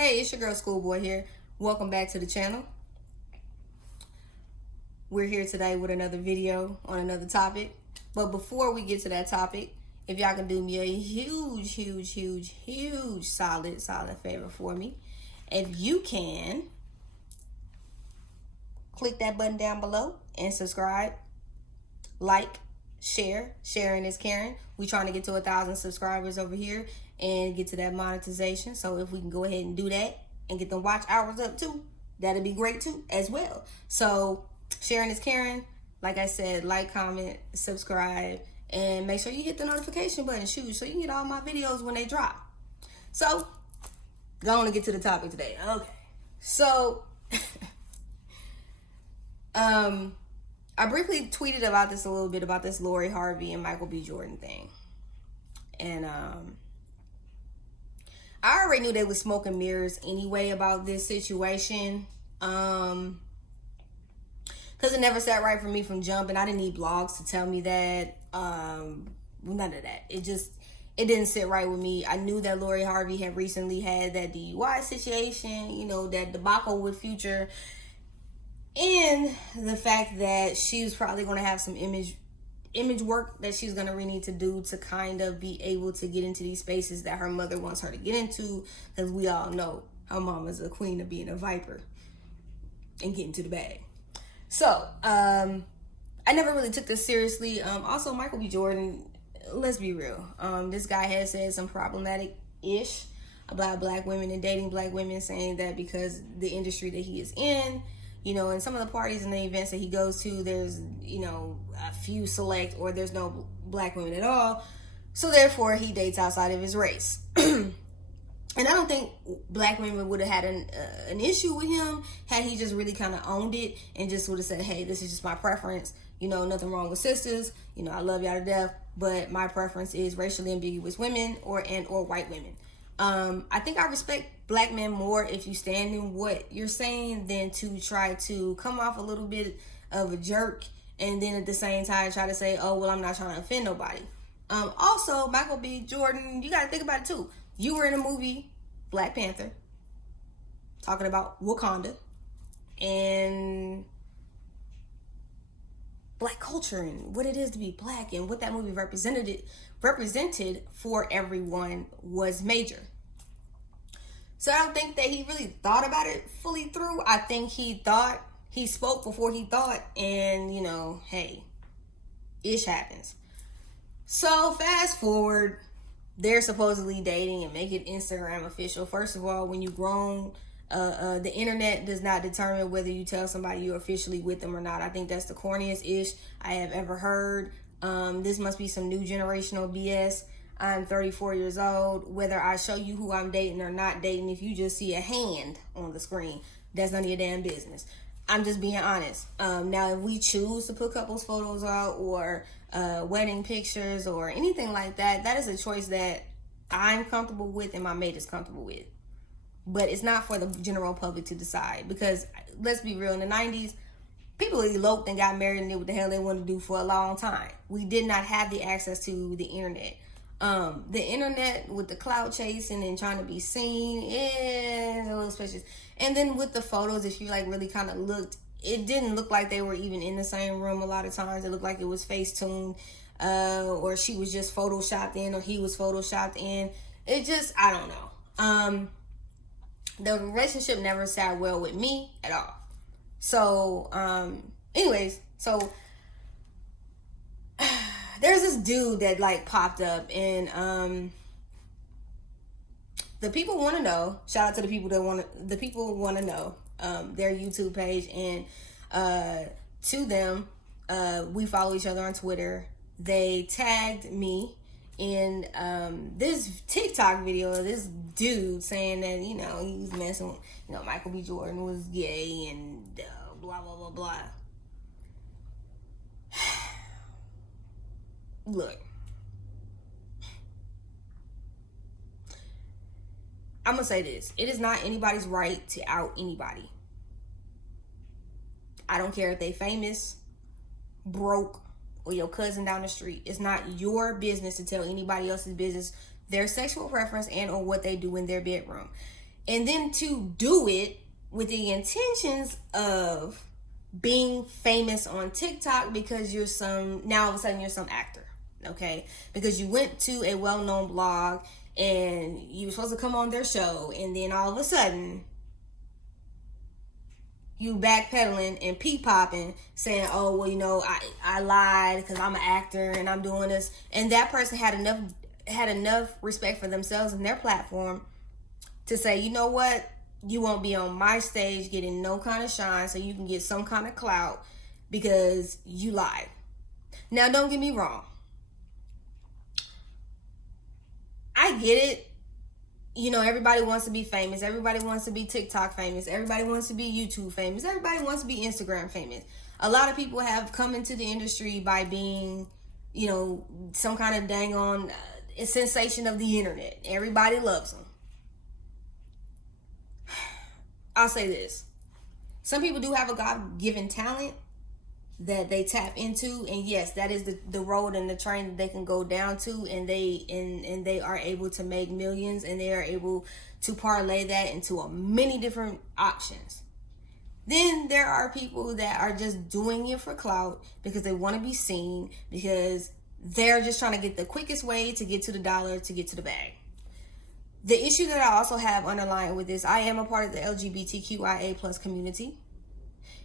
Hey, it's your girl Schoolboy here. Welcome back to the channel. We're here today with another video on another topic. But before we get to that topic, if y'all can do me a huge solid favor for me. If you can, click that button down below and subscribe, like, share. Sharing is caring. We trying to get to 1,000 subscribers over here and get to that monetization. So if we can go ahead and do that and get the watch hours up too, that'd be great too as well. So sharing is caring. Like I said, like, comment, subscribe, and make sure you hit the notification button, so you can get all my videos when they drop. So going to get to the topic today. Okay. So I briefly tweeted about this a little bit, about this Lori Harvey and Michael B. Jordan thing. And I already knew they was smoking mirrors anyway about this situation. Because it never sat right for me from jump, and I didn't need blogs to tell me that. None of that. It didn't sit right with me. I knew that Lori Harvey had recently had that DUI situation, that debacle with Future. And the fact that she was probably going to have some image work that she's going to really need to do to kind of be able to get into these spaces that her mother wants her to get into. Because we all know her mama's a queen of being a viper and getting to the bag. So, I never really took this seriously. Also, Michael B. Jordan, let's be real. This guy has said some problematic-ish about black women and dating black women, saying that because the industry that he is in, in some of the parties and the events that he goes to, there's, a few select, or there's no black women at all. So therefore, he dates outside of his race. And I don't think black women would have had an issue with him had he just really kind of owned it and just would have said, hey, this is just my preference. Nothing wrong with sisters. I love y'all to death, but my preference is racially ambiguous women or white women. I think I respect black men more if you stand in what you're saying than to try to come off a little bit of a jerk and then at the same time try to say, oh, well, I'm not trying to offend nobody. Also, Michael B. Jordan, you got to think about it too. You were in a movie, Black Panther, talking about Wakanda and black culture and what it is to be black, and what that movie represented for everyone was major. So I don't think that he really thought about it fully through. I think he spoke before he thought, and hey, ish happens. So fast forward, they're supposedly dating and making Instagram official. First of all, when you've grown, the internet does not determine whether you tell somebody you're officially with them or not. I think that's the corniest ish I have ever heard. This must be some new generational BS. I'm 34 years old. Whether I show you who I'm dating or not dating, if you just see a hand on the screen, that's none of your damn business. I'm just being honest. Now, if we choose to put couples photos out or wedding pictures or anything like that, that is a choice that I'm comfortable with and my mate is comfortable with. But it's not for the general public to decide, because let's be real, in the 90s, people eloped and got married and did what the hell they wanted to do for a long time. We did not have the access to the internet. The internet with the cloud chasing and trying to be seen is a little suspicious. And then with the photos, if you really kind of looked, it didn't look like they were even in the same room a lot of times. It looked like it was Facetuned, or she was just photoshopped in, or he was photoshopped in. It just, I don't know. The relationship never sat well with me at all. So, anyways, so there's this dude that popped up, and the people want to know. Shout out to the people want to know their YouTube page, and to them, we follow each other on Twitter. They tagged me in this TikTok video of this dude saying that he was messing with, Michael B. Jordan was gay and blah blah blah blah. Look, I'm gonna say this: it is not anybody's right to out anybody. I don't care if they famous, broke, or your cousin down the street. It's not your business to tell anybody else's business, their sexual preference, and or what they do in their bedroom. And then to do it with the intentions of being famous on TikTok because now all of a sudden you're some actor, okay? Because you went to a well-known blog and you were supposed to come on their show, and then all of a sudden you backpedaling and pee-popping saying, oh, well, I lied because I'm an actor and I'm doing this. And that person had enough respect for themselves and their platform to say, you know what? You won't be on my stage getting no kind of shine so you can get some kind of clout because you lied. Now, don't get me wrong. I get it. Everybody wants to be famous. Everybody wants to be TikTok famous. Everybody wants to be YouTube famous. Everybody wants to be Instagram famous. A lot of people have come into the industry by being, some kind of dang on sensation of the internet. Everybody loves them. I'll say this. Some people do have a God-given talent that they tap into, and yes, that is the road and the train that they can go down to, and they are able to make millions, and they are able to parlay that into many different options. Then there are people that are just doing it for clout because they want to be seen, because they're just trying to get the quickest way to get to the dollar, to get to the bag. The issue that I also have underlying with this, I am a part of the LGBTQIA plus community.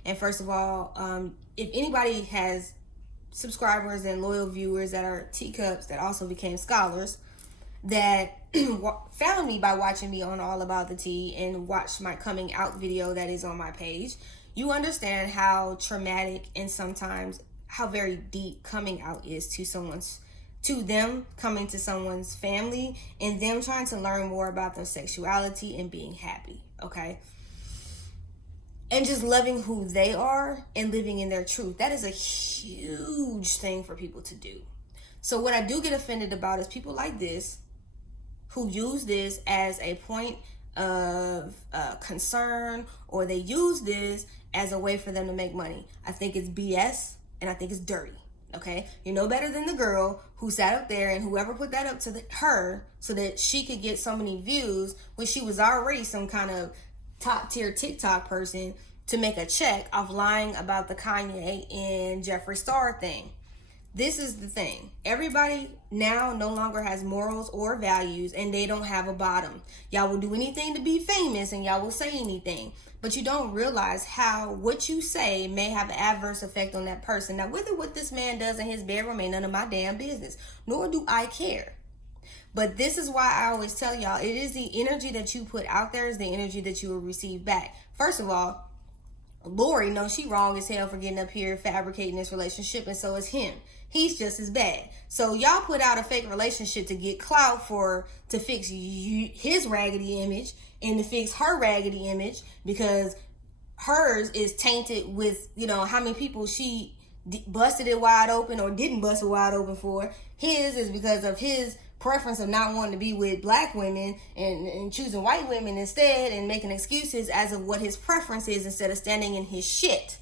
And first of all, if anybody has subscribers and loyal viewers that are teacups that also became scholars, that found me by watching me on All About the Tea and watched my coming out video that is on my page, you understand how traumatic and sometimes how very deep coming out is to them coming to someone's family and them trying to learn more about their sexuality and being happy, okay? And just loving who they are and living in their truth. That is a huge thing for people to do. So what I do get offended about is people like this who use this as a point of concern, or they use this as a way for them to make money. I think it's BS and I think it's dirty. Okay, you know better than the girl who sat up there and whoever put that up to her so that she could get so many views when she was already some kind of top tier TikTok person to make a check off lying about the Kanye and Jeffree Star thing. This is the thing. Everybody now no longer has morals or values, and they don't have a bottom. Y'all will do anything to be famous, and y'all will say anything. But you don't realize how what you say may have an adverse effect on that person. Now, whether what this man does in his bedroom ain't none of my damn business, nor do I care. But this is why I always tell y'all, it is the energy that you put out there is the energy that you will receive back. First of all, Lori, no, she wrong as hell for getting up here fabricating this relationship, and so is him. He's just as bad. So y'all put out a fake relationship to get clout to fix his raggedy image and to fix her raggedy image, because hers is tainted with, how many people she busted it wide open or didn't bust it wide open for. His is because of his preference of not wanting to be with black women and choosing white women instead and making excuses as of what his preference is instead of standing in his shit.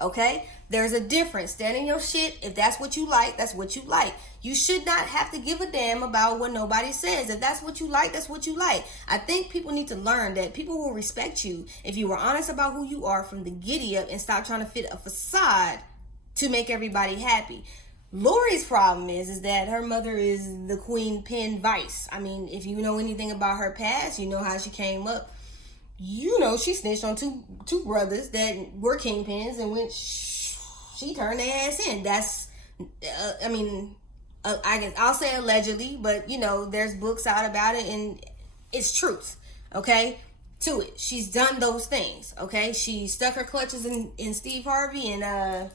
Okay? There's a difference. Stand in your shit. If that's what you like, that's what you like. You should not have to give a damn about what nobody says. If that's what you like, that's what you like. I think people need to learn that people will respect you if you were honest about who you are from the giddy up and stop trying to fit a facade to make everybody happy. Lori's problem is that her mother is the Queen Pen Vice. I mean, if you know anything about her past, you know how she came up. She snitched on two brothers that were kingpins, and when she turned their ass in. That's, I guess I'll say allegedly, but there's books out about it, and it's truth. Okay, to it. She's done those things. Okay, she stuck her clutches in Steve Harvey, and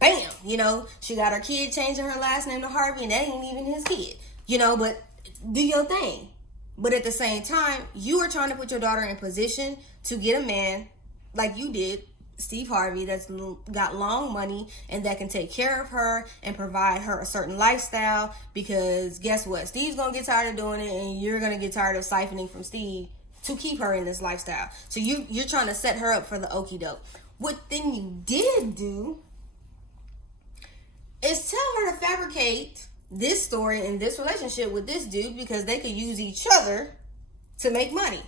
bam, she got her kid changing her last name to Harvey, and that ain't even his kid. But do your thing. But at the same time, you are trying to put your daughter in position to get a man like you did, Steve Harvey, that's got long money and that can take care of her and provide her a certain lifestyle, because guess what? Steve's going to get tired of doing it, and you're going to get tired of siphoning from Steve to keep her in this lifestyle. So you're trying to set her up for the okie doke. What then you did do is tell her to fabricate this story and this relationship with this dude because they could use each other to make money.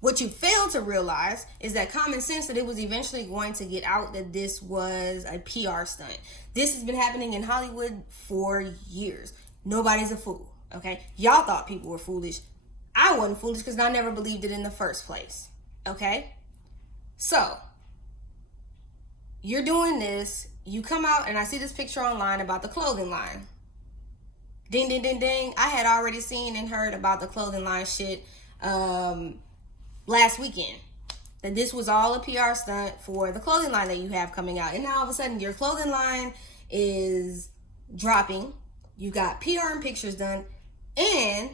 What you fail to realize is that common sense that it was eventually going to get out that this was a PR stunt. This has been happening in Hollywood for years. Nobody's a fool, okay? Y'all thought people were foolish. I wasn't foolish because I never believed it in the first place, okay? So, you're doing this. You come out and I see this picture online about the clothing line. Ding, ding, ding, ding. I had already seen and heard about the clothing line shit last weekend. That this was all a PR stunt for the clothing line that you have coming out. And now all of a sudden your clothing line is dropping. You got PR and pictures done. And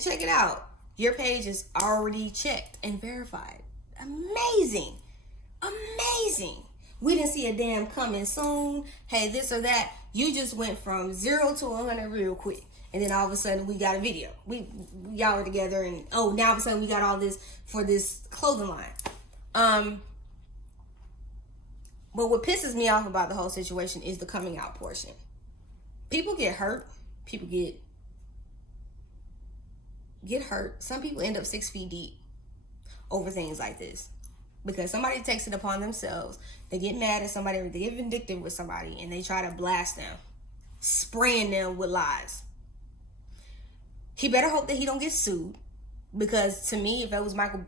check it out. Your page is already checked and verified. Amazing. Amazing. We didn't see a damn coming soon. Hey, this or that. You just went from 0 to 100 real quick. And then all of a sudden we got a video. Y'all were together and now all of a sudden we got all this for this clothing line. But what pisses me off about the whole situation is the coming out portion. People get hurt. People get hurt. Some people end up 6 feet deep over things like this. Because somebody takes it upon themselves. They get mad at somebody or they get vindictive with somebody and they try to blast them. Spraying them with lies. He better hope that he don't get sued. Because to me, if I was Michael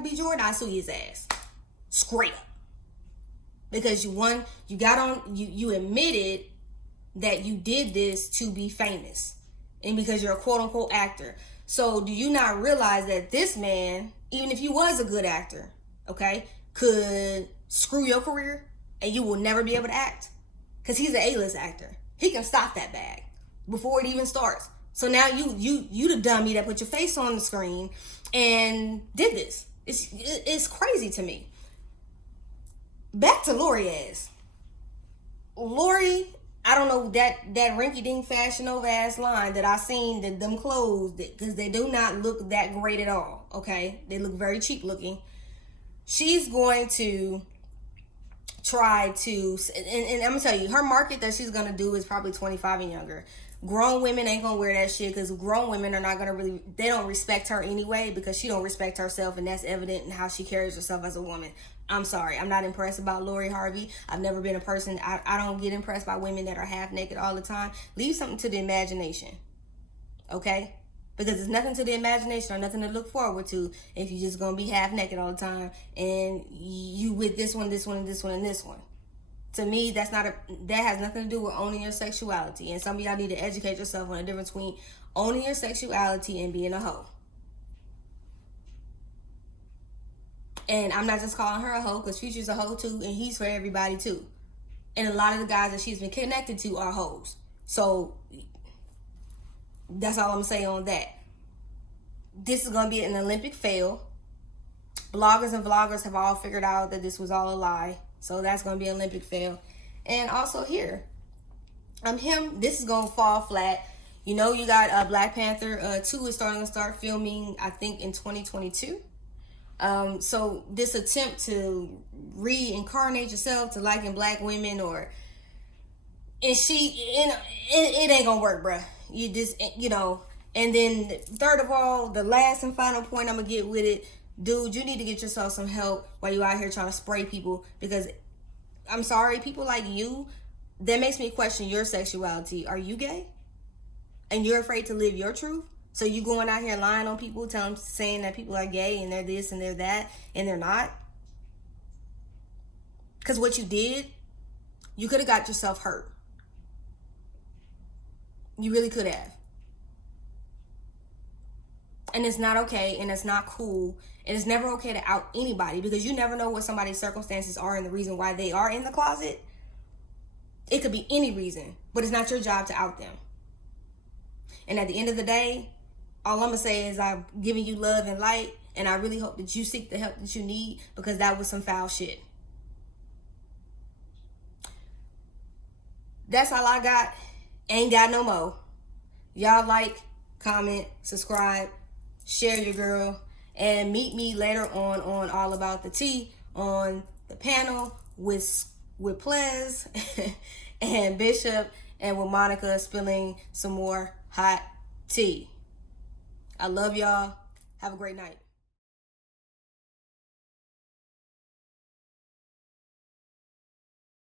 B. Jordan, I'd sue his ass. Straight up. Because you admitted that you did this to be famous. And because you're a quote unquote actor. So do you not realize that this man, even if he was a good actor, okay, could screw your career and you will never be able to act? Because he's an A-list actor. He can stop that bag before it even starts. So now you the dummy that put your face on the screen and did this. It's crazy to me. Back to Lori ass. Lori, I don't know, that rinky-dink Fashion Nova ass line that I seen, that them clothes, because they do not look that great at all, okay? They look very cheap looking. She's going to try to, and I'm going to tell you, her market that she's going to do is probably 25 and younger. Grown women ain't going to wear that shit because grown women are not going to really, they don't respect her anyway because she don't respect herself, and that's evident in how she carries herself as a woman. I'm sorry. I'm not impressed about Lori Harvey. I've never been a person, I don't get impressed by women that are half naked all the time. Leave something to the imagination. Okay? Because there's nothing to the imagination or nothing to look forward to if you're just going to be half naked all the time and you with this one, and this one, and this one. To me, that has nothing to do with owning your sexuality. And some of y'all need to educate yourself on the difference between owning your sexuality and being a hoe. And I'm not just calling her a hoe because Future's a hoe too, and he's for everybody too. And a lot of the guys that she's been connected to are hoes. So that's all I'm going to say on that. This is going to be an Olympic fail. Bloggers and vloggers have all figured out that this was all a lie. So that's going to be an Olympic fail. And also here, this is going to fall flat. You know, you got Black Panther 2 is starting to start filming, I think, in 2022. So this attempt to reincarnate yourself to liking black women it ain't gonna work, bruh. You just, and then third of all, the last and final point I'm gonna get with it, dude, you need to get yourself some help while you out here trying to spray people, because I'm sorry, people like you, that makes me question your sexuality. Are you gay? And you're afraid to live your truth? So you going out here lying on people, saying that people are gay and they're this and they're that, and they're not? Because what you did, you could have got yourself hurt. You really could have. And it's not okay, and it's not cool, and it's never okay to out anybody, because you never know what somebody's circumstances are and the reason why they are in the closet. It could be any reason, but it's not your job to out them. And at the end of the day, all I'm going to say is I'm giving you love and light, and I really hope that you seek the help that you need, because that was some foul shit. That's all I got. Ain't got no more. Y'all like, comment, subscribe, share your girl, and meet me later on All About the Tea on the panel with Plez and Bishop, and with Monica spilling some more hot tea. I love y'all. Have a great night.